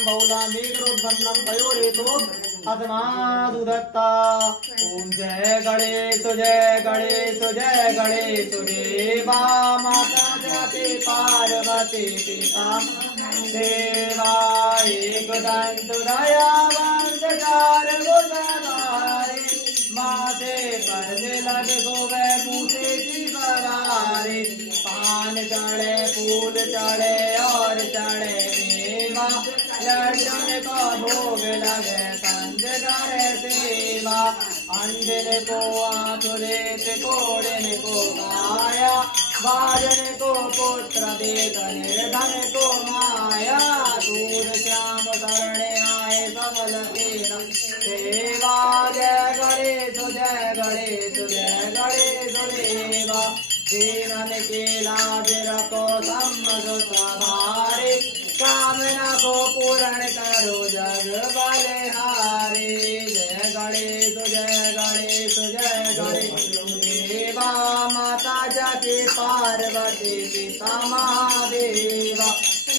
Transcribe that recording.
वज्रम बहुलामेघरोद्भन्नं पयोरेतो अस्मादुदत्ता। ओम जय गणेश जय गणेश जय गणेश देवा माता जाके पार्वती पिता देवा एक दंत दयावंत चार भुजधारी माथे पर तिलक शोभे पूछे की बरारी पान चढ़े फूल चढ़े और चढ़े मेवा लड्डन को भोग लगे कंज करे सेवा अंजन को आतुरेत कोड़न को काया बाजन को पुत्र देत निर्धन को माया दूर श्याम शरण आए सबल तेरा सेवा जय गणेश जय गणेश जय गणेश देवा दीनन के लाज रखो सम्मत कामना को पूर्ण करो जग बलिहारी जय गणेश जय गणेश जय गणेश देवा माता जाके पार्वती पिता महादेवा